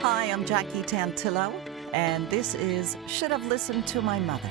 Hi, I'm Jackie Tantillo, and this is Should Have Listened to My Mother.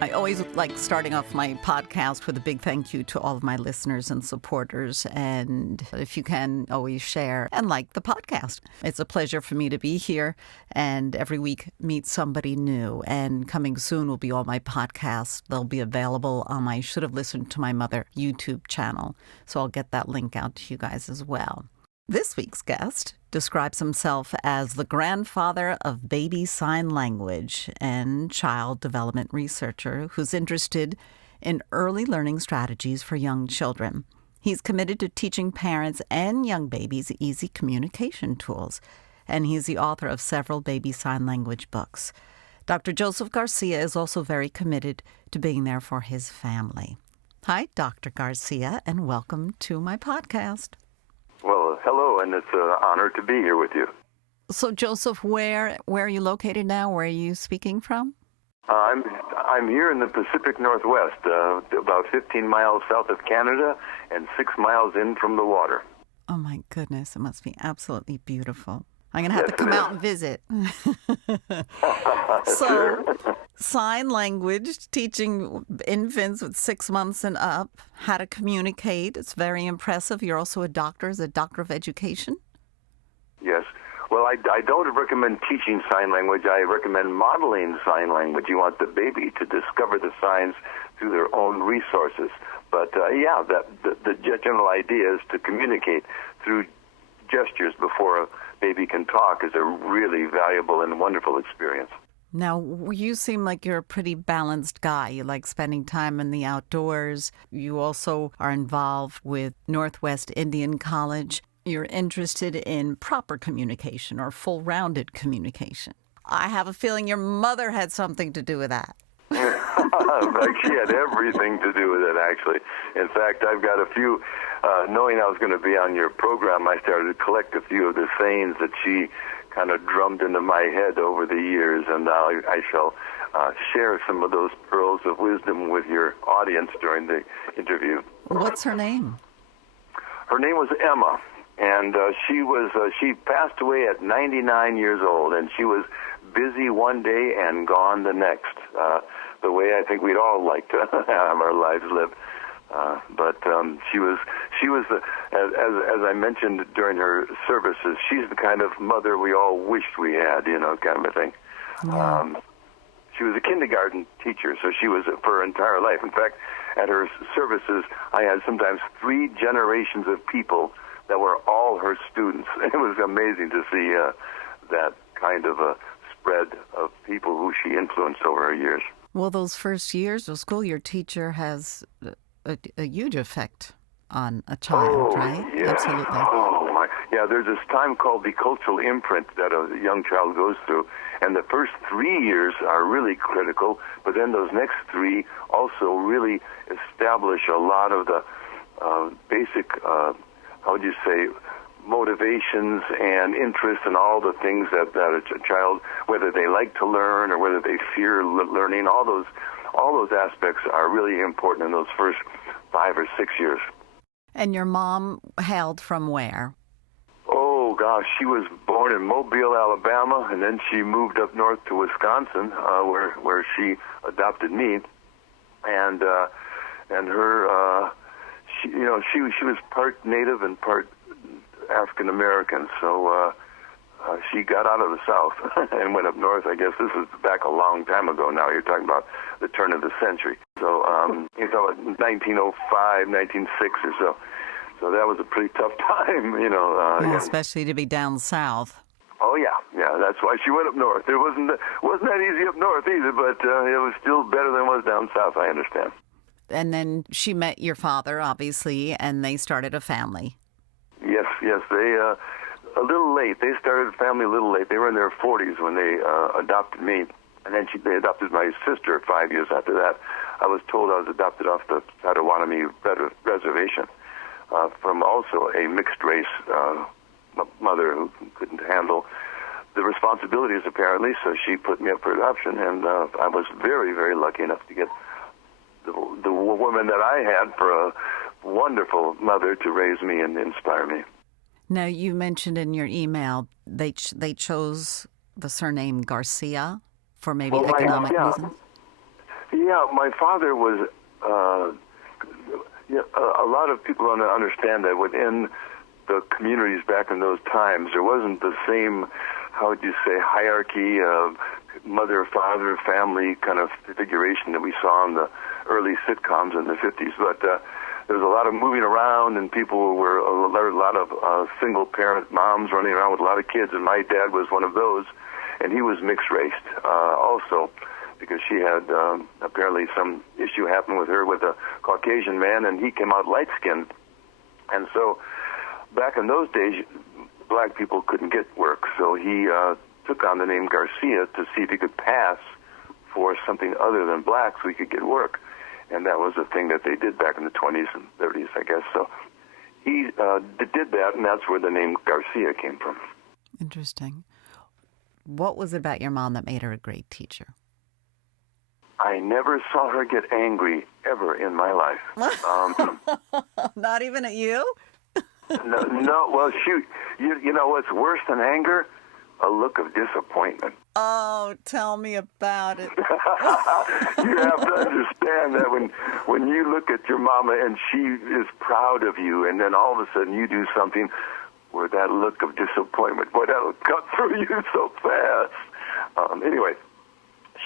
I always like starting off my podcast with a big thank you to all of my listeners and supporters. And if you can, always share and like the podcast. It's a pleasure for me to be here and every week meet somebody new. And coming soon will be all my podcasts. They'll be available on my Should Have Listened to My Mother YouTube channel. So I'll get that link out to you guys as well. This week's guest describes himself as the grandfather of baby sign language and child development researcher who's interested in early learning strategies for young children. He's committed to teaching parents and young babies easy communication tools, and he's the author of several baby sign language books. Dr. Joseph Garcia is also very committed to being there for his family. Hi, Dr. Garcia, and welcome to my podcast. Well, hello, and it's an honor to be here with you. So, Joseph, where are you located now? Where are you speaking from? I'm here in the Pacific Northwest, about 15 miles south of Canada and 6 miles in from the water. Oh, my goodness. It must be absolutely beautiful. I'm going to have to come out and visit. So, sign language, teaching infants with 6 months and up how to communicate. It's very impressive. You're also a doctor, as a doctor of education? Yes. Well, I don't recommend teaching sign language. I recommend modeling sign language. You want the baby to discover the signs through their own resources. But, the general idea is to communicate through gestures before a baby can talk is a really valuable and wonderful experience. Now, you seem like you're a pretty balanced guy. You like spending time in the outdoors. You also are involved with Northwest Indian College. You're interested in proper communication or full-rounded communication. I have a feeling your mother had something to do with that. She had everything to do with it, actually. In fact, I've got a few, knowing I was going to be on your program, I started to collect a few of the sayings that she kind of drummed into my head over the years, and now I shall share some of those pearls of wisdom with your audience during the interview. What's her name? Her name was Emma, and she passed away at 99 years old, and she was busy one day and gone the next. The way I think we'd all like to have our lives lived. But she was as I mentioned during her services, she's the kind of mother we all wished we had, kind of a thing. Yeah. She was a kindergarten teacher, so she was for her entire life. In fact, at her services, I had sometimes 3 generations of people that were all her students. It was amazing to see that kind of a spread of people who she influenced over her years. Well, those first years of school, your teacher has a huge effect on a child, right? Yeah. Absolutely. Oh, my. Yeah, there's this time called the cultural imprint that a young child goes through, and the first 3 years are really critical, but then those next 3 also really establish a lot of the basic, motivations and interests and all the things that a child, whether they like to learn or whether they fear learning, all those aspects are really important in those first 5 or 6 years. And your mom hailed from where? Oh, gosh, she was born in Mobile, Alabama, and then she moved up north to Wisconsin, where she adopted me. And her, she was part Native and part African American, so she got out of the South and went up north. I guess this is back a long time ago now. You're talking about the turn of the century. So, 1905, 1906 or so. So that was a pretty tough time, Especially to be down south. Oh, yeah. That's why she went up north. It wasn't that easy up north either, but it was still better than it was down south, I understand. And then she met your father, obviously, and they started a family. Yes. They a little late. They started a family a little late. They were in their 40s when they adopted me, and then they adopted my sister 5 years after that. I was told I was adopted off the Potawatomi reservation from also a mixed race mother who couldn't handle the responsibilities apparently, so she put me up for adoption, and I was very, very lucky enough to get the woman that I had for a wonderful mother to raise me and inspire me. Now, you mentioned in your email they chose the surname Garcia for maybe economic reasons. Yeah, my father was. A lot of people don't understand that within the communities back in those times, there wasn't the same, how would you say, hierarchy of mother, father, family kind of configuration that we saw in the early sitcoms in the 50s. But there was a lot of moving around, and people were a lot of single-parent moms running around with a lot of kids, and my dad was one of those, and he was mixed-raced also, because she had apparently some issue happened with her with a Caucasian man, and he came out light-skinned. And so back in those days, black people couldn't get work, so he took on the name Garcia to see if he could pass for something other than black so he could get work. And that was a thing that they did back in the 20s and 30s, I guess. So he did that, and that's where the name Garcia came from. Interesting. What was it about your mom that made her a great teacher? I never saw her get angry ever in my life. Not even at you? No. Well, shoot, you know what's worse than anger? A look of disappointment. Oh, tell me about it. You have to understand that when you look at your mama and she is proud of you, and then all of a sudden you do something where that look of disappointment, boy, that'll cut through you so fast. Anyway,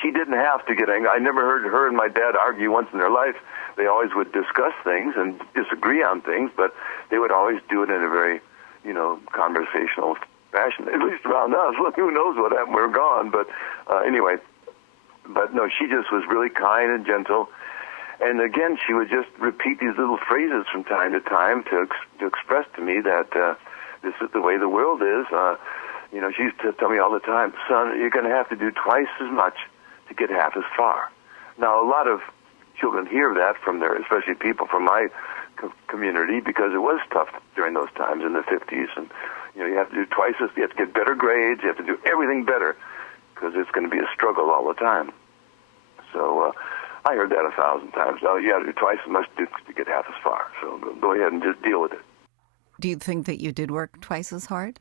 she didn't have to get angry. I never heard her and my dad argue once in their life. They always would discuss things and disagree on things, but they would always do it in a very, conversational fashion, at least around us. Look, who knows what happened? We're gone. But anyway, but no, she just was really kind and gentle. And again, she would just repeat these little phrases from time to time to express to me that this is the way the world is. She used to tell me all the time, son, you're going to have to do twice as much to get half as far. Now, a lot of children hear that from especially people from my community, because it was tough during those times in the 50s. And, you have to do twice as, you have to get better grades, you have to do everything better, because it's going to be a struggle all the time. So I heard that 1,000 times. Oh, you have to do twice as much to get half as far. So go ahead and just deal with it. Do you think that you did work twice as hard?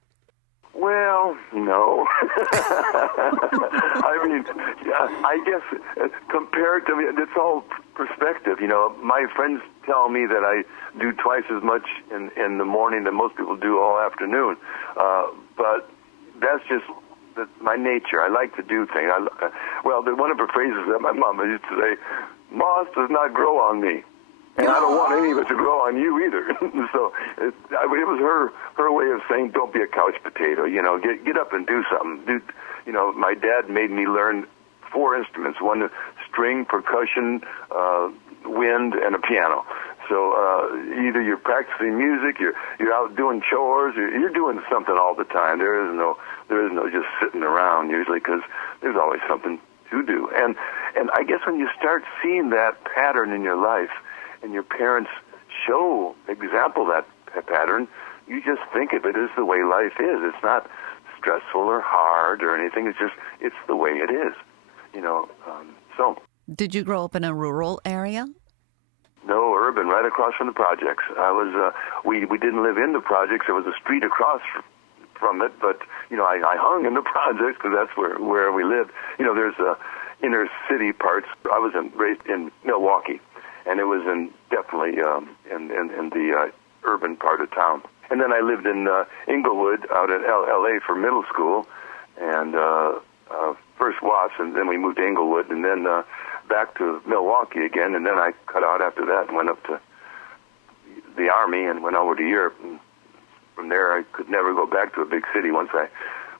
Well, no. I mean, I guess compared to me, it's all perspective. My friends tell me that I do twice as much in the morning than most people do all afternoon. But that's just my nature. I like to do things. One of the phrases that my mom used to say, moss does not grow on me. And I don't want any of it to grow on you either. So it was her way of saying, don't be a couch potato. Get up and do something. My dad made me learn 4 instruments: one string, percussion, wind, and a piano. So either you're practicing music, you're out doing chores, you're doing something all the time. There is no just sitting around usually, because there's always something to do. And I guess when you start seeing that pattern in your life, and your parents example that pattern, you just think of it as the way life is. It's not stressful or hard or anything. It's the way it is, So. Did you grow up in a rural area? No, urban, right across from the projects. I was. We didn't live in the projects. There was a street across from it, but I hung in the projects because that's where we lived. There's inner city parts. I was raised in Milwaukee. And it was definitely in the urban part of town. And then I lived in Inglewood out at L.A. for middle school, and first Watts, and then we moved to Inglewood, and then back to Milwaukee again, and then I cut out after that and went up to the Army and went over to Europe. And from there, I could never go back to a big city once I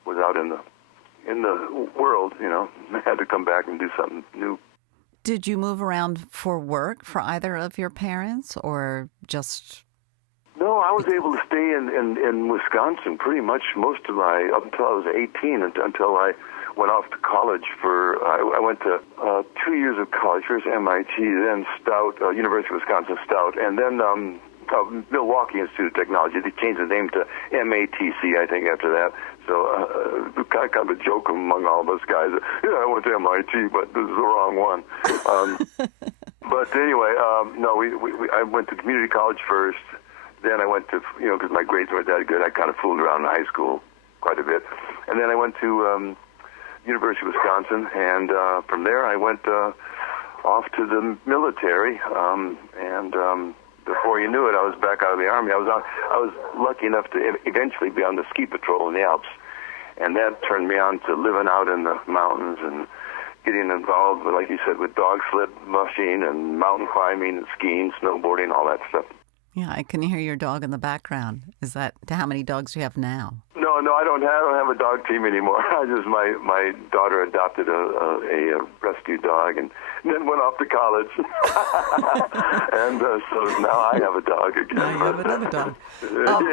was out in the world. I had to come back and do something new. Did you move around for work for either of your parents, or just? No, I was able to stay in Wisconsin pretty much up until I was 18, until I went off to college I went to 2 years of college, first MIT, then Stout, University of Wisconsin Stout, and then Milwaukee Institute of Technology. They changed the name to MATC, I think, after that. So kind of a joke among all of us guys. I went to MIT, but this is the wrong one. But anyway, no, I went to community college first, then I went to, because my grades weren't that good, I kind of fooled around in high school quite a bit. And then I went to University of Wisconsin, and from there I went off to the military, and before you knew it, I was back out of the Army. I was lucky enough to eventually be on the ski patrol in the Alps, and that turned me on to living out in the mountains and getting involved, like you said, with dog sled machine and mountain climbing and skiing, snowboarding, all that stuff. Yeah, I can hear your dog in the background. Is that how many dogs do you have now? No, I don't have a dog team anymore. I just my daughter adopted a rescue dog and then went off to college, and so now I have a dog again. Now you have another dog.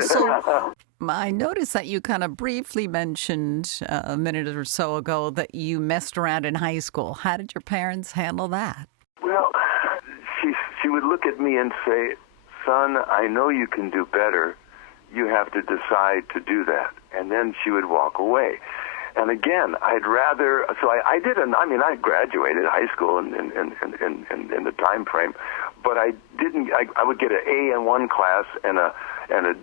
So I noticed that you kind of briefly mentioned a minute or so ago that you messed around in high school. How did your parents handle that? Well, she would look at me and say, "Son, I know you can do better. You have to decide to do that." And then she would walk away. And again, I'd rather. So I didn't. I mean, I graduated high school in the time frame, but I didn't. I would get an A in one class and a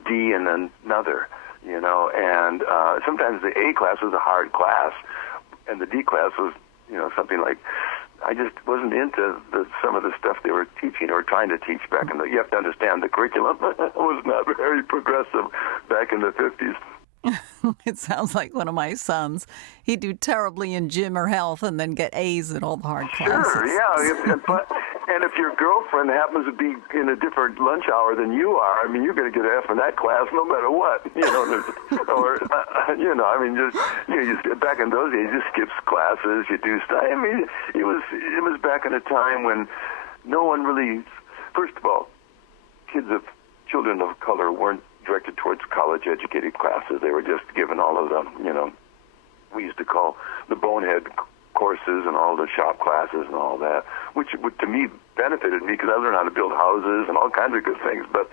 D in another. And sometimes the A class was a hard class, and the D class was something like. I just wasn't into some of the stuff they were teaching or trying to teach back in the. You have to understand the curriculum was not very progressive back in the 50s. It sounds like one of my sons. He'd do terribly in gym or health and then get A's in all the hard classes. Sure, yeah. And if your girlfriend happens to be in a different lunch hour than you are, I mean, you're going to get an F in that class no matter what. Just back in those days, you skip classes, you do stuff. I mean, it was back in a time when no one really. First of all, children of color weren't directed towards college-educated classes. They were just given all of the, we used to call the bonehead courses and all the shop classes and all that, which to me benefited me because I learned how to build houses and all kinds of good things. But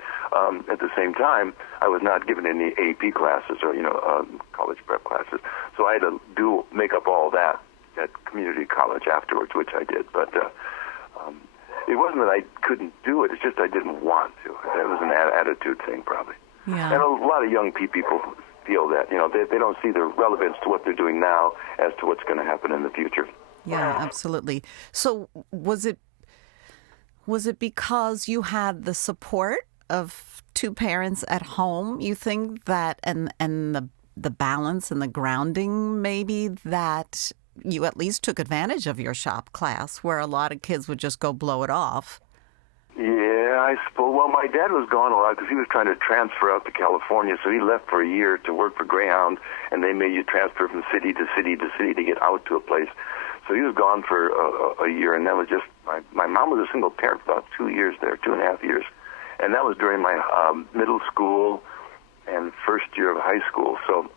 at the same time, I was not given any AP classes or college prep classes, so I had to make up all that at community college afterwards, which I did. But it wasn't that I couldn't do it; it's just I didn't want to. It was an attitude thing, probably. Yeah. And a lot of young people feel that, they don't see the relevance to what they're doing now as to what's going to happen in the future. Yeah, absolutely. So was it because you had the support of two parents at home, you think, that and the balance and the grounding maybe that you at least took advantage of your shop class where a lot of kids would just go blow it off? Yeah, I suppose. Well, my dad was gone a lot because he was trying to transfer out to California, so he left for a year to work for Greyhound, and they made you transfer from city to city to city to get out to a place. So he was gone for a year, and that was just, my mom was a single parent for about 2 years there, 2.5 years. And that was during my middle school and first year of high school. So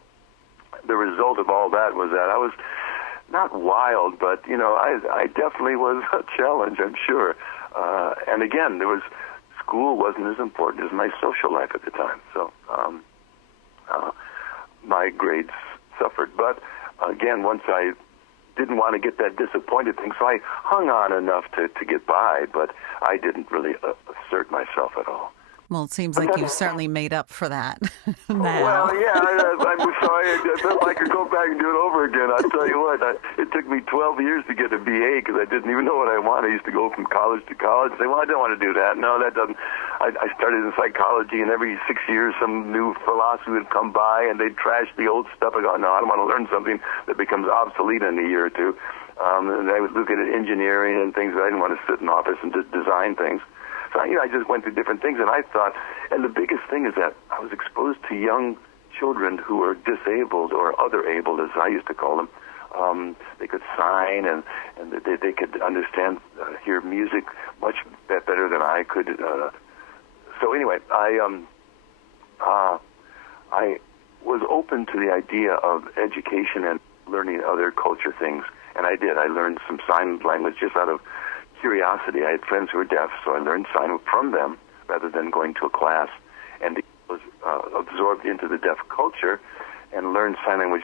the result of all that was that I was not wild, but, I definitely was a challenge, I'm sure. And again, school wasn't as important as my social life at the time. So my grades suffered. But again, once I didn't want to get that disappointed thing, so I hung on enough to get by, but I didn't really assert myself at all. Well, it seems like you certainly made up for that now. Well, yeah, I'm sorry. I felt like I could go back and do it over again. I'll tell you what, it took me 12 years to get a BA because I didn't even know what I wanted. I used to go from college to college and say, well, I don't want to do that. No, that doesn't. I started in psychology, and every 6 years some new philosophy would come by, and they'd trash the old stuff. I go, no, I don't want to learn something that becomes obsolete in a year or two. And I would look at engineering and things, but I didn't want to sit in an office and just design things. So, I just went through different things, and I thought, and the biggest thing is that I was exposed to young children who were disabled or other-abled, as I used to call them. They could sign, and they could understand, hear music much better than I could. So anyway, I was open to the idea of education and learning other culture things, and I did. I learned some sign language just out of curiosity. I had friends who were deaf, so I learned sign from them rather than going to a class, and was absorbed into the deaf culture and learned sign language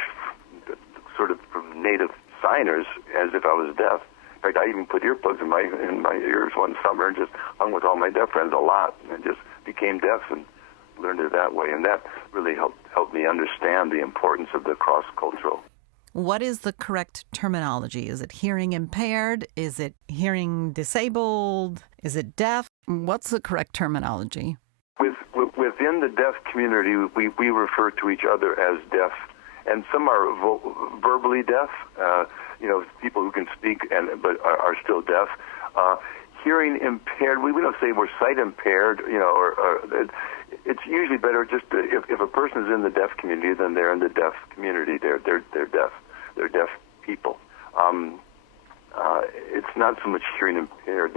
sort of from native signers as if I was deaf. In fact, I even put earplugs in my ears one summer and just hung with all my deaf friends a lot and just became deaf and learned it that way, and that really helped me understand the importance of the cross-cultural. What is the correct terminology? Is it hearing impaired? Is it hearing disabled? Is it deaf? What's the correct terminology? Within the deaf community, we refer to each other as deaf, and some are verbally deaf, people who can speak but are still deaf. Hearing impaired, we don't say we're sight impaired, it's usually better just if a person is in the deaf community, then they're in the deaf community. They're deaf. They're deaf people. It's not so much hearing impaired.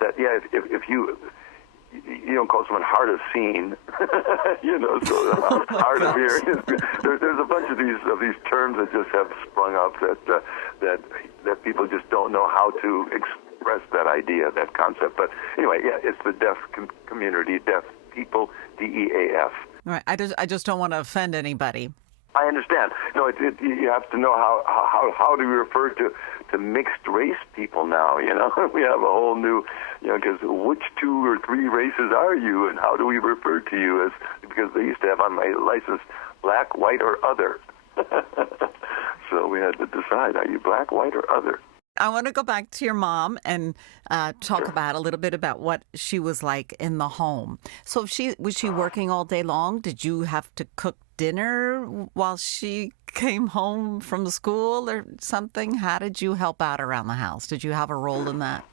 If you don't call someone hard of seeing, so hard of hearing. There's a bunch of these terms that just have sprung up that people just don't know how to express that idea, that concept. But anyway, it's the deaf community, deaf people, DEAF. Right. I just don't want to offend anybody. I understand. No, you have to know how do we refer to mixed race people now? We have a whole new, because which 2 or 3 races are you, and how do we refer to you as? Because they used to have on my license black, white, or other. So we had to decide: are you black, white, or other? I want to go back to your mom and talk about a little bit about what she was like in the home. So was she working all day long? Did you have to cook dinner while she came home from school or something? How did you help out around the house? Did you have a role in that?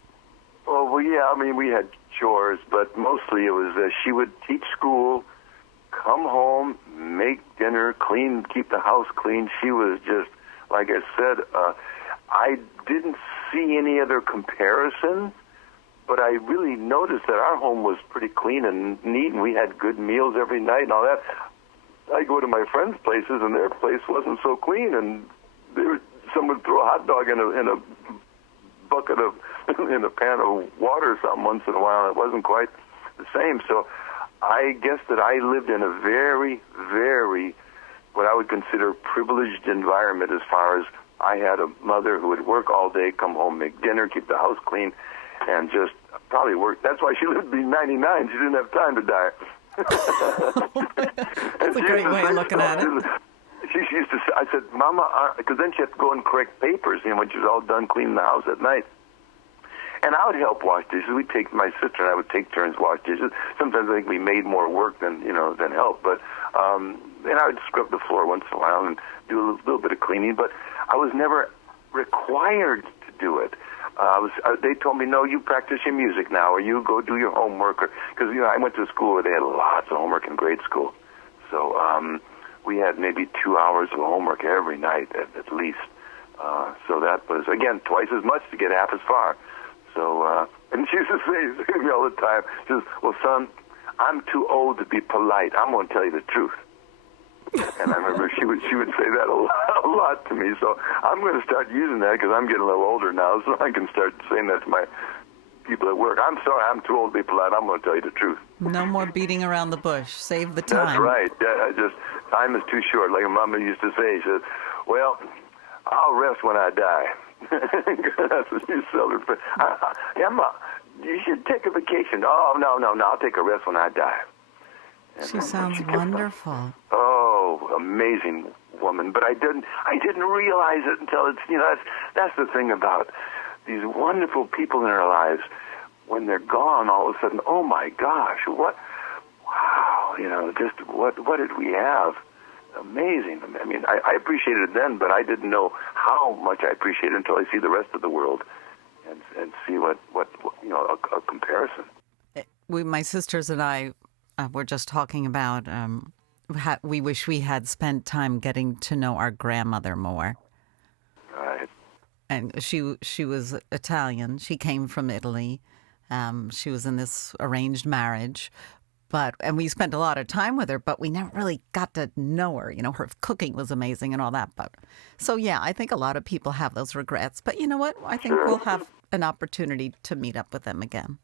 Well, yeah, we had chores, but mostly it was she would teach school, come home, make dinner, clean, keep the house clean. She was just, like I said, I didn't see any other comparison, but I really noticed that our home was pretty clean and neat, and we had good meals every night and all that. I go to my friends' places, and their place wasn't so clean, and someone would throw a hot dog in a bucket of, in a pan of water or something once in a while. It wasn't quite the same. So I guess that I lived in a very, very, what I would consider privileged environment as far as I had a mother who would work all day, come home, make dinner, keep the house clean, and just probably work. That's why she lived to be 99. She didn't have time to die. That's a great way of looking at it. She used to say, I said, Mama, because then she had to go and correct papers, when she was all done cleaning the house at night. And I would help wash dishes. My sister and I would take turns wash dishes. Sometimes I think we made more work than help. But and I would scrub the floor once in a while and do a little bit of cleaning. But I was never required to do it. They told me, no, you practice your music now, or you go do your homework. Because I went to a school where they had lots of homework in grade school. So we had maybe 2 hours of homework every night at least. So that was, again, twice as much to get half as far. So, and she used to say to me all the time, she says, well, son, I'm too old to be polite. I'm going to tell you the truth. And I remember she would say that a lot to me. So I'm going to start using that because I'm getting a little older now, so I can start saying that to my people at work. I'm sorry, I'm too old to be polite. I'm going to tell you the truth. No more beating around the bush. Save the time. That's right. Time is too short. Like Mama used to say, she said, well, I'll rest when I die. That's what she told her. Emma, you should take a vacation. Oh, no, I'll take a rest when I die. She sounds wonderful. Oh, amazing woman. But I didn't realize it until that's the thing about these wonderful people in our lives. When they're gone, all of a sudden, oh my gosh, wow, just what did we have? Amazing. I appreciated it then, but I didn't know how much I appreciated it until I see the rest of the world and see what a comparison. My sisters and I were just talking about we wish we had spent time getting to know our grandmother more. Right. And she was Italian. She came from Italy. She was in this arranged marriage. And we spent a lot of time with her, but we never really got to know her. Her cooking was amazing and all that. So, yeah, I think a lot of people have those regrets. But you know what? I think we'll have an opportunity to meet up with them again.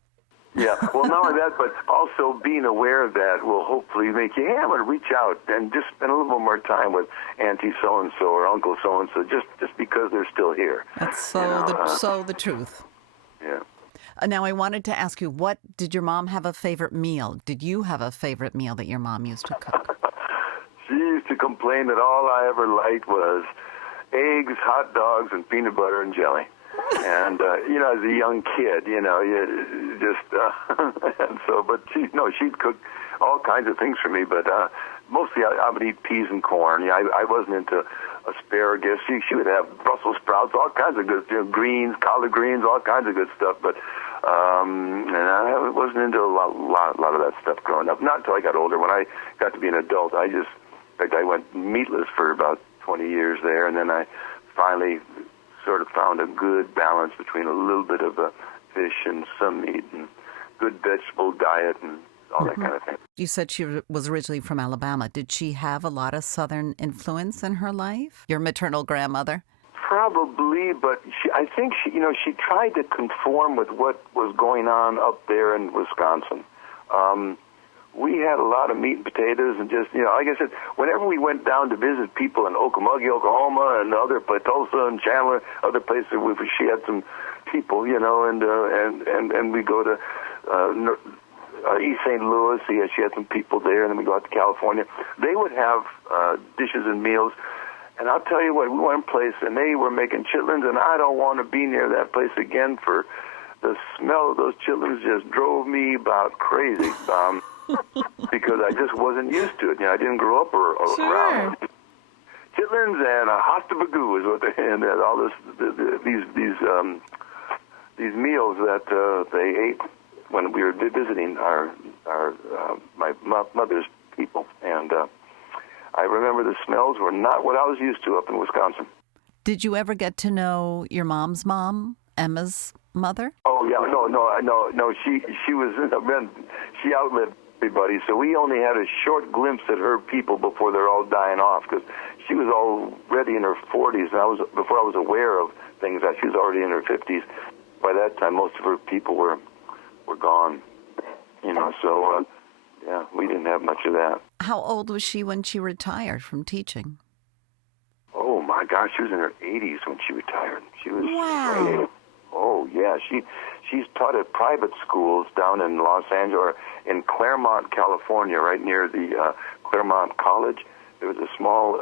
Yeah, well, not only that, but also being aware of that will hopefully make you, I'm going to reach out and just spend a little bit more time with Auntie so-and-so or Uncle so-and-so just because they're still here. That's so the truth. Yeah. Now, I wanted to ask you, did your mom have a favorite meal? Did you have a favorite meal that your mom used to cook? She used to complain that all I ever liked was eggs, hot dogs, and peanut butter and jelly. And, as a young kid, you just, and so, but she'd cook all kinds of things for me, but mostly I would eat peas and corn. I wasn't into asparagus. She would have Brussels sprouts, all kinds of good, greens, collard greens, all kinds of good stuff, but and I wasn't into a lot of that stuff growing up. Not until I got older. When I got to be an adult, in fact, I went meatless for about 20 years there, and then I finally sort of found a good balance between a little bit of fish and some meat and good vegetable diet and all that kind of thing. You said she was originally from Alabama. Did she have a lot of Southern influence in her life? Your maternal grandmother? Probably, but I think she tried to conform with what was going on up there in Wisconsin. We had a lot of meat and potatoes, and just, like I said, whenever we went down to visit people in Okmulgee, Oklahoma, and other places, Tulsa and Chandler, other places, she had some people, and we go to East St. Louis. She had some people there, and then we go out to California. They would have dishes and meals, and I'll tell you what, we went place, and they were making chitlins, and I don't want to be near that place again for the smell of those chitlins just drove me about crazy. Because I just wasn't used to it. I didn't grow up around it. Chitlins and a hosta bagoo is what they and all these meals that they ate when we were visiting my mother's people, and I remember the smells were not what I was used to up in Wisconsin. Did you ever get to know your mom's mom, Emma's mother? Oh yeah, no. She was she outlived everybody, so we only had a short glimpse at her people before they're all dying off, because she was already in her 40s, and before I was aware of things, that she was already in her 50s. By that time, most of her people were gone, so we didn't have much of that. How old was she when she retired from teaching? Oh my gosh, she was in her 80s when she retired. She was wow. Oh yeah, she's taught at private schools down in Los Angeles, or in Claremont, California, right near the Claremont College. There was a small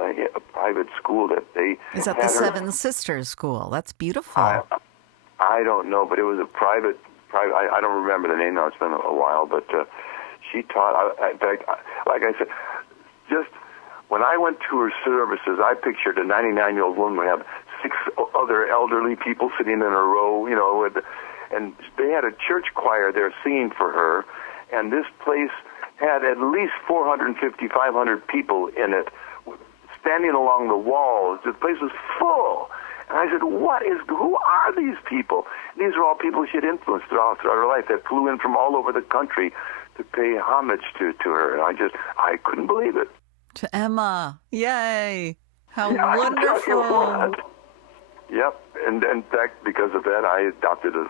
private school that they Is that the Seven Sisters School? That's beautiful. I don't know, but it was a private. I don't remember the name now. It's been a while, but she taught. In fact, like I said, just when I went to her services, I pictured a 99-year-old woman would have 6 other elderly people sitting in a row, and they had a church choir there singing for her, and this place had at least 450, 500 people in it, standing along the walls. The place was full. And I said, who are these people? These are all people she had influenced throughout her life that flew in from all over the country to pay homage to her. And I couldn't believe it. To Emma. Yay. How wonderful. Yep. And in fact, because of that, I adopted a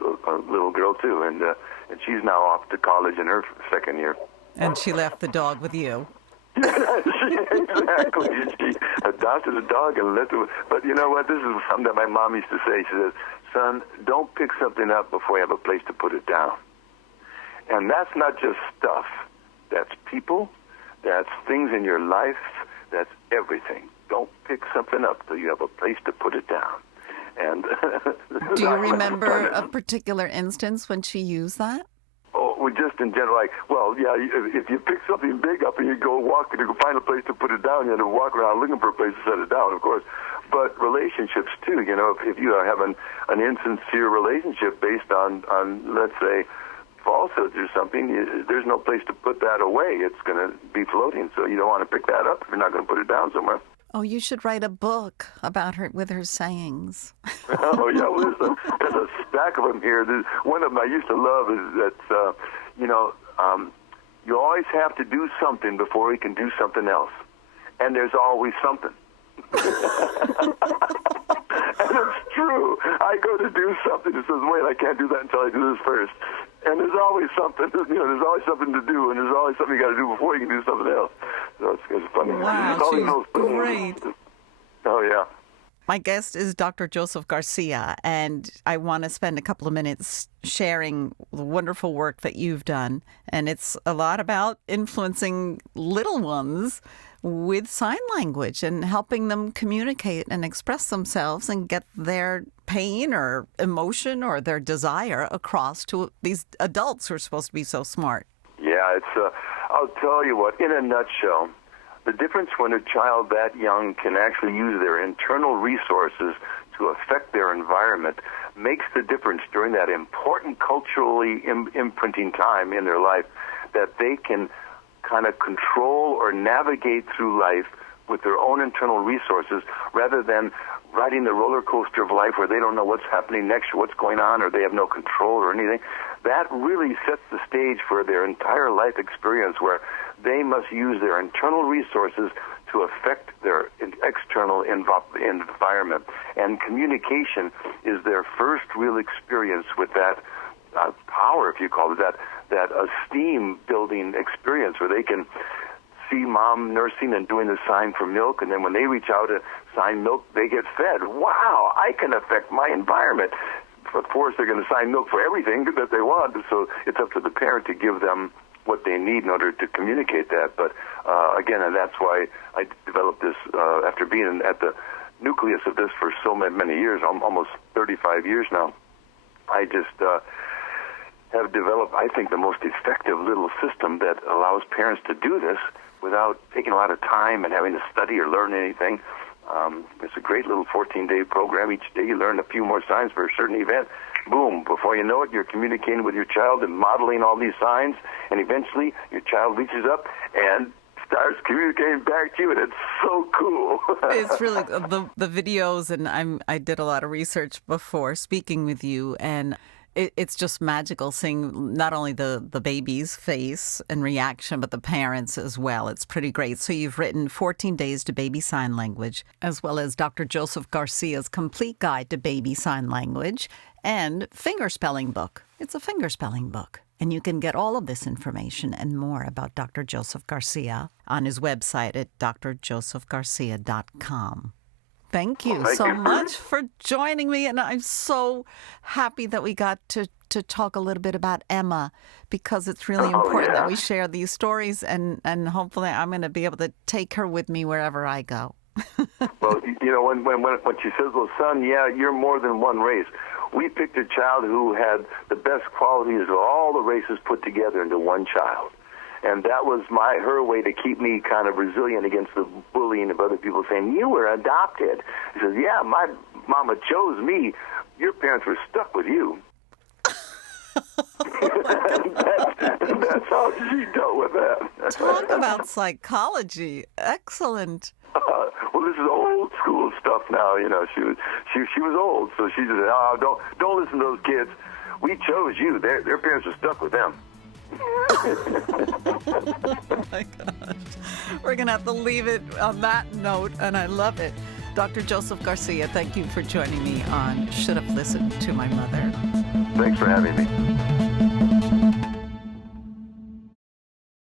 little girl, too. And she's now off to college in her second year. And she left the dog with you. Exactly. She adopted a dog and left it. But you know what? This is something that my mom used to say. She says, son, don't pick something up before you have a place to put it down. And that's not just stuff. That's people. That's things in your life. That's everything. Don't pick something up till you have a place to put it down. And do you remember a particular instance when she used that? Oh, well, just in general, if you pick something big up and you go walk and you go find a place to put it down, you have to walk around looking for a place to set it down, of course. But relationships too, if you have an insincere relationship based on let's say, falsehoods or something, there's no place to put that away. It's going to be floating, so you don't want to pick that up if you're not going to put it down somewhere. Oh, you should write a book about her with her sayings. Oh, yeah, well, there's a stack of them here. One of them I used to love is that, you always have to do something before you can do something else. And there's always something. And it's true. I go to do something that says, wait, I can't do that until I do this first. And there's always something, there's always something to do, and there's always something you got to do before you can do something else. So it's funny. Wow, she's great. Oh, yeah. My guest is Dr. Joseph Garcia, and I want to spend a couple of minutes sharing the wonderful work that you've done. And it's a lot about influencing little ones with sign language and helping them communicate and express themselves and get their pain or emotion or their desire across to these adults who are supposed to be so smart. Yeah, I'll tell you what, in a nutshell, the difference when a child that young can actually use their internal resources to affect their environment makes the difference during that important culturally imprinting time in their life, that they can kind of control or navigate through life with their own internal resources rather than riding the roller coaster of life where they don't know what's happening next or what's going on or they have no control or anything. That really sets the stage for their entire life experience where they must use their internal resources to affect their external environment. And communication is their first real experience with that power, if you call it that esteem-building experience where they can see mom nursing and doing the sign for milk, and then when they reach out to sign milk, they get fed. Wow, I can affect my environment. Of course, they're going to sign milk for everything that they want, so it's up to the parent to give them what they need in order to communicate that. But again, and that's why I developed this after being at the nucleus of this for so many years, almost 35 years now. I just have developed, I think, the most effective little system that allows parents to do this without taking a lot of time and having to study or learn anything. It's a great little 14-day program. Each day you learn a few more signs for a certain event. Boom, before you know it, you're communicating with your child and modeling all these signs, and eventually your child reaches up and starts communicating back to you, and it's so cool. It's really the videos, and I did a lot of research before speaking with you, and it's just magical seeing not only the baby's face and reaction, but the parents as well. It's pretty great. So you've written 14 Days to Baby Sign Language, as well as Dr. Joseph Garcia's Complete Guide to Baby Sign Language and Fingerspelling Book. It's a fingerspelling book. And you can get all of this information and more about Dr. Joseph Garcia on his website at drjosephgarcia.com. Thank you so much for joining me, and I'm so happy that we got to talk a little bit about Emma, because it's really important that we share these stories, and hopefully I'm going to be able to take her with me wherever I go. Well, you know, when she says, well, son, yeah, you're more than one race. We picked a child who had the best qualities of all the races put together into one child. And that was her way to keep me kind of resilient against the bullying of other people saying, you were adopted. He says, yeah, my mama chose me. Your parents were stuck with you. That's how she dealt with that. Talk about psychology. Excellent. Well, this is old school stuff now. You know, she was old, so she just said, oh, don't listen to those kids. We chose you. Their parents were stuck with them. Oh my gosh. We're going to have to leave it on that note, and I love it. Dr. Joseph Garcia, thank you for joining me on Should Have Listened to My Mother. Thanks for having me.